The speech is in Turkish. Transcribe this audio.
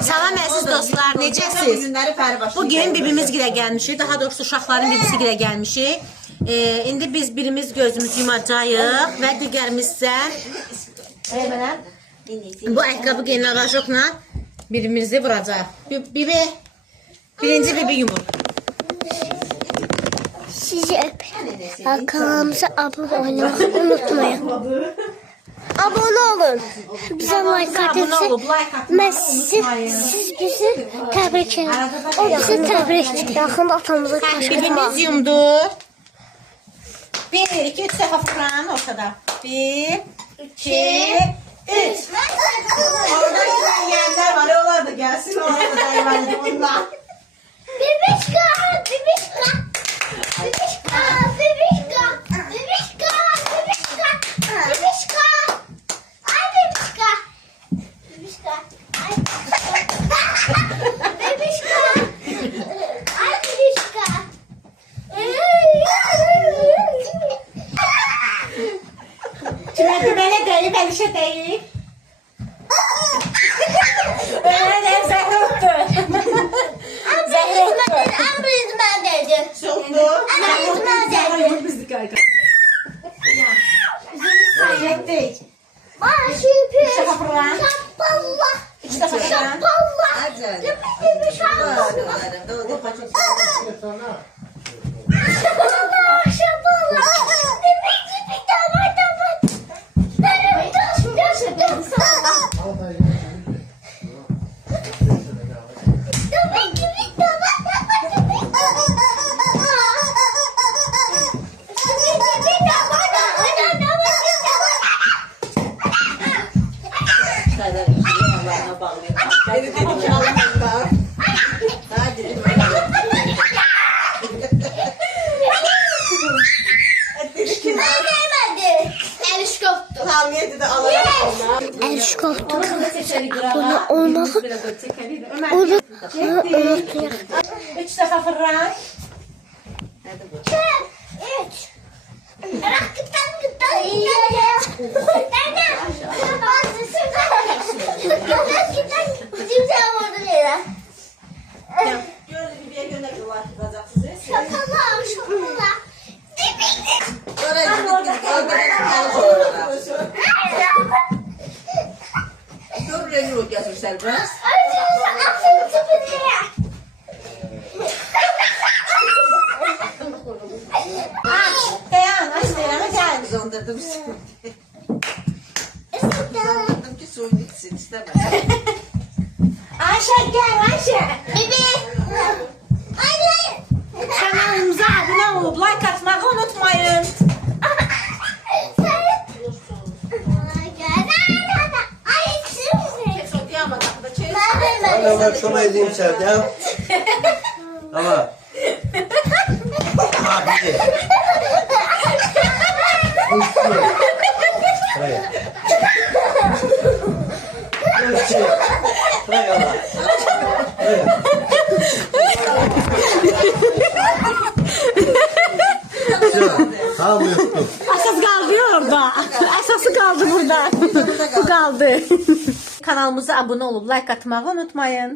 Salam əziz dostlar, necəsiz? Bugün bibimiz gilə gəlmişik, daha doğrusu uşaqların bibisi gilə gəlmişik. İndi biz birimiz gözümüz yumacağıq və digərimiz isə bu ayaqqabı generajokla birimizi vuracaq. Bibi, birinci bibi yumur. Sizi öpün. Kanalımıza abone olmayı unutmayın. Abone olun. Bize like atın. Ben siz bizi tebrik edin. O bizi tebrik edin. Yakında atamızı kaçırma. Bibimiz yumdu. 1, 2, 3 dəfə fıran ortada. 1, 2, 3. Orada giden yerler var. Onlar da gelsin. Onlar da hayvanlı bunlar. Bibişka, bibişka. Bibişka, bibişka. Bibişka, bibişka. Bibişka. Ay bibişka. Bibişka. Ay bibişka. Ay bibişka. Şimdi bibene deyip, Elişe deyip. Öyle deyip zəhri öptü. Zəhri öptü. En büyük ben dedim. Çoklu. En büyük ben dedim. Bizlik kanka. Seyrettik. Şüphe. Şapallah. Şapallah. 3 dəfə fıran. Şapallah. Hadi. Gibi şapallah. Şapallah. Şapallah. Gibi tamam tamam. Hadi dedim ki Allah'ım. Hadi dedim. Dedi ki Eliş koptu. tam yedi de alalım onlar. Eliş koptu. Bunu olmalı. Unutmayın. 3 dəfə fıran. Üç. Rakıtan gıtan gıtan. Gördüğünü bir yere gönderiyorlar. Bacaksız. Şapalak şapalak. Dur rengi yok yazır serbest. Dayan, aç dayan, gel. Uzandırdım seni. Uzandırdım ki suyun içsin istemez. Ayşe gel, Ayşe. Kanalımıza abone olup like atmayı unutmayın. Ana bak şunu edeyim sen ya. Tamam. Abi. Hayır. Hayır. Hayır. Tamam yuttum. Asas kaldı ya orada. Asası kaldı burada. Bu kaldı. Kanalımıza abone olup like atmayı unutmayın.